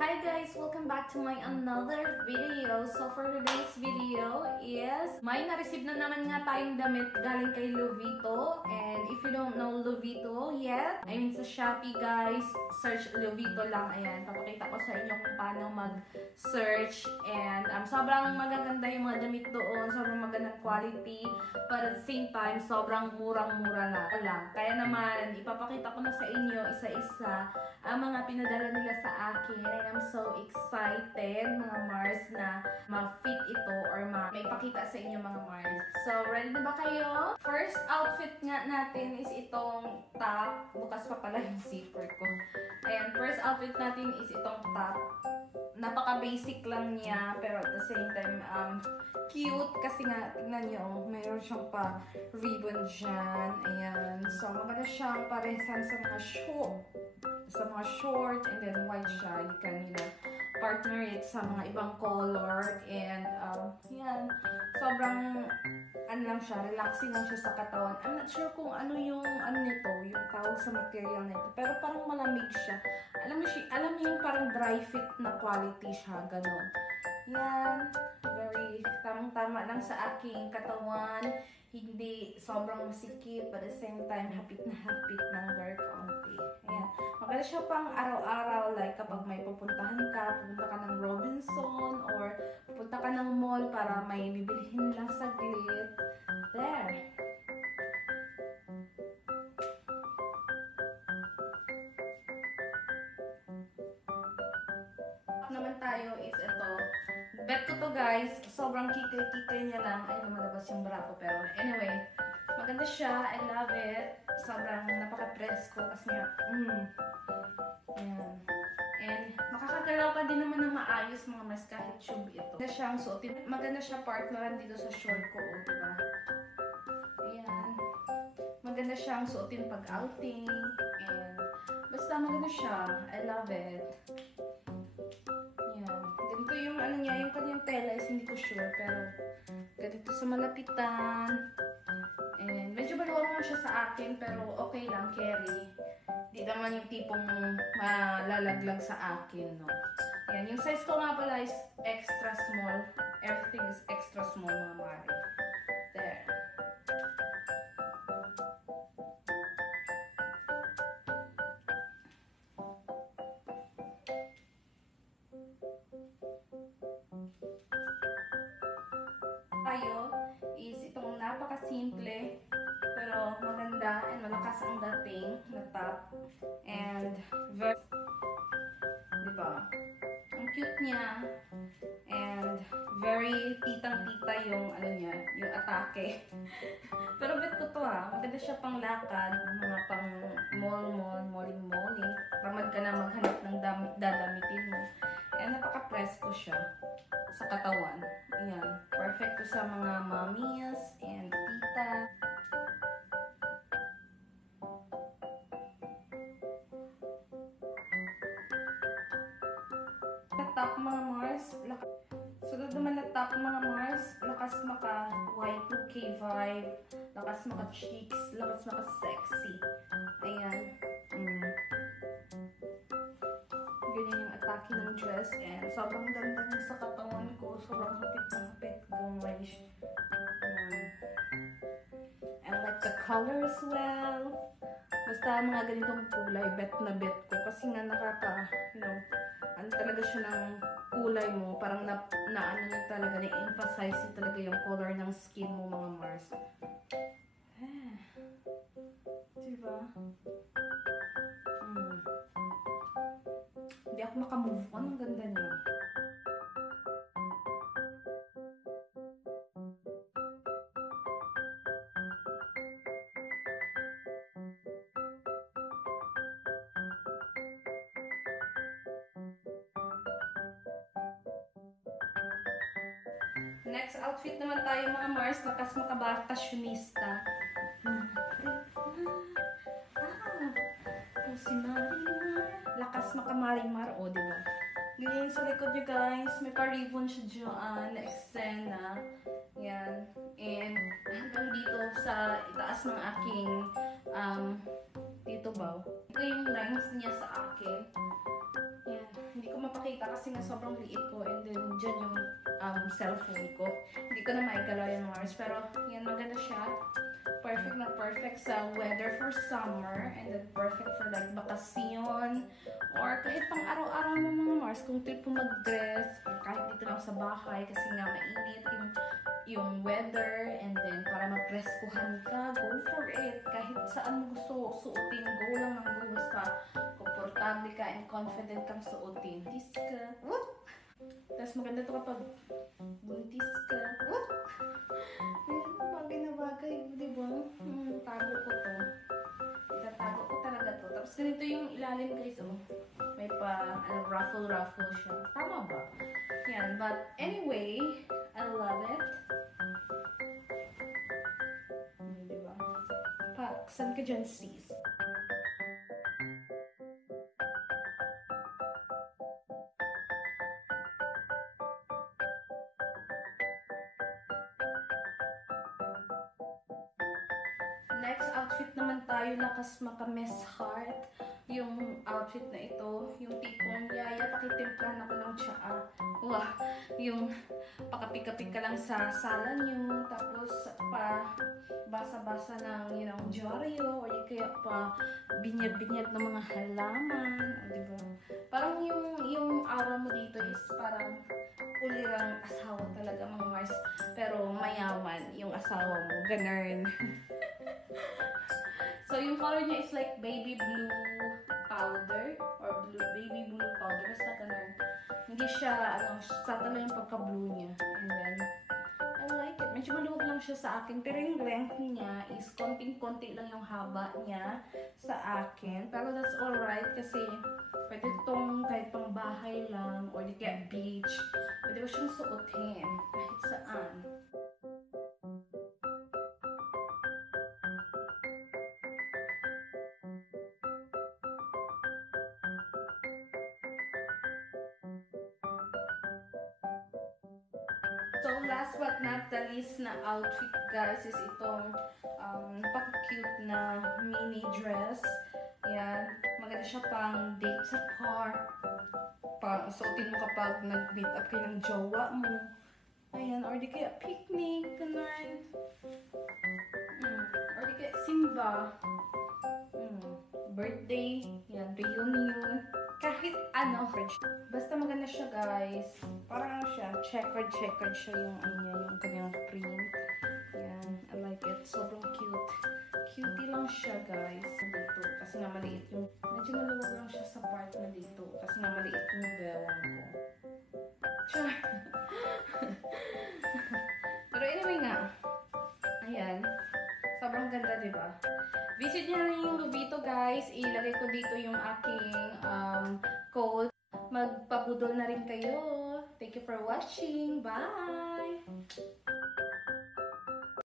Hi guys! Welcome back to my another video. So for today's video is may na-receive na naman nga tayong damit galing kay Lovito. And if you don't know Lovito yet, I mean sa Shopee guys, search Lovito lang. Ayan, papakita ko sa inyo kung paano mag-search. And sobrang magaganda yung mga damit doon. Sobrang magandang quality. But at the same time, sobrang murang-mura lang. Kaya naman, ipapakita ko na sa inyo isa-isa ang mga pinadala nila sa akin. And I'm so excited mga Mars na ma-fit ito or maipakita sa inyo mga Mars. So, ready na ba kayo? First outfit nga natin is itong top. Bukas pa pala yung zipper ko. Ayan, first outfit natin is itong top. Napaka-basic lang niya, pero at the same time, cute. Kasi nga, tignan nyo, mayroon siyang pa ribbon dyan. Ayan. So, maganda siyang paresan sa mga short and then white siya. You can, partner it sa mga ibang color. And, yan. Sobrang, lang siya, relaxing lang siya sa katawan. I'm not sure kung ano yung, nito, yung tawag sa material nito. Pero parang malamig siya. Alam mo yung parang dry fit na quality siya, ganun. Yan. Very, tamang-tama lang sa aking katawan. Hindi sobrang masikip, but at the same time, hapit na hapit ng very kaunti. Ayan. Maganda siya pang araw-araw, like kapag may pupunta ka ng Robinson, or pupunta ka ng mall para may bibilihin lang saglit. There. Naman tayo is ito. Bet ko to guys, sobrang kikay-kikay niya lang. Ay, lumalabas yung bra ko. Pero anyway, maganda siya. I love it. Sobrang napaka-presko. Kasi nga, Ayan. And makakagalaw ka din naman ng maayos mga mas kahit tube ito. Maganda siyang suotin. Maganda siya partneran dito sa short ko. Diba? Ayan. Maganda siyang suotin pag outing. And basta maganda siya. I love it. Ayan. Ganito yung yung kanyang tela is hindi ko sure. Pero ganito sa malapitan. And medyo maluwag lang siya sa akin. Pero okay lang, carry. Di naman yung tipong malalaglag sa akin, no? Ayan, yung size ko nga pala is extra small. Everything is extra small, mga mare. There. Tayo is itong napaka-simple. Pero maganda and malakas ang dating na top. And very, diba? Ang cute niya. And very titang-tita yung niya, yung atake. Pero bet ko to maganda siya pang lakad, mga pang malling. Tamad ka na maghanap ng dadamitin mo. And napaka-presko siya sa katawan. Ayan. Perfect to sa mga mommies and tita. Top mga Mars, sunod naman na top mga Mars, lakas maka Y2K vibe, lakas maka cheeks, lakas maka sexy. Ayan. Ganyan yung atake ng dress and sobrang ganda niya sa katawan ko, sobrang hapit na hapit guys. I like the color as well. Basta mga ganitong kulay, bet na bet ko. Kasi nga talaga siya ng kulay mo. Parang niya talaga, na-emphasize niya talaga yung color ng skin mo, mga Mars. Diba? Hindi ako makamove on. Ang ganda niya. Next outfit naman tayo mga Mars, lakas makabakasyonista. Si Marimar. Lakas makamarimar, diba? Ganyan sa likod nyo guys, may pa-ribbon siya dyan na eksena. Yan. And hanggang dito sa itaas ng aking dito ba? Ito yung lines niya sa akin. Yan. hindi ko mapakita kasi nga sobrang liit ko and then dyan yung cellphone ko. Hindi ko na maigalaw yung Mars. Pero yan, maganda siya. Perfect na perfect sa weather for summer and then perfect for like bakasyon or kahit pang araw-araw mo mga Mars kung trip mo mag-dress kahit dito lang sa bahay kasi nga mainit yung weather and then para mag-reskuhan ka, go for it. Kahit saan mo gusto suotin, go lang ng go. Basta komportable ka and confident kang suotin. Buntis ka. Whoop! Tapos maganda to kapag buntis ka. Whoop! Bagay na bagay, di ba? Tago ko to. Itatago ko talaga to. Tapos ganito yung ilalim guys, oh. May pa, ruffle siya. Tama ba? Yan, but anyway, I love it. Diba? Pa, saan ka dyan, sis? Next outfit naman tayo, lakas maka-miss heart. Yung outfit na ito, yung tipong yaya, pakitimplahan ako ng tsaa. Wow, yung pakapika-pika lang sa sala nyo, tapos pa basa-basa ng, dyaryo, o yung kaya pa binyag-binyag ng mga halaman, o diba? Parang yung aura mo dito is parang ulirang asawa talaga mga Mars, pero mayaman yung asawa mo, ganun. So, yung color niya is like baby blue powder or baby blue powder. Basta ganun. Hindi siya, subtle lang yung pagka-blue niya. And then, I like it. Medyo maluwag lang siya sa akin. Pero yung length niya is konting-konti lang yung haba niya sa akin. Pero that's alright kasi pwede itong kahit pang bahay lang or di kaya beach. Pwede ko siyang suotin kahit saan. So, last but not the least na outfit, guys, is itong napaka-cute na mini dress. Ayan. Maganda siya pang date sa car. Pang suotin mo kapag nag-meet up kayo ng jowa mo. Ayan. Or di kaya picnic, ganun. Or di kaya simba. Birthday. Yan. Reunion. Kahit ano. Basta maganda siya, guys. Parang siya, checkered siya yung yung kanyang print. Yan, I like it. Sobrang cute. Cutie lang siya, guys. Dito, kasi nga maliit yung, medyo maluwag lang siya sa part na dito. Kasi nga maliit yung bewang ko. Char! Pero anyway nga, ayan. Sobrang ganda, diba? Visit nyo rin yung Lovito, guys. Ilagay ko dito yung aking code. Magpabudol na rin kayo. Thank you for watching. Bye!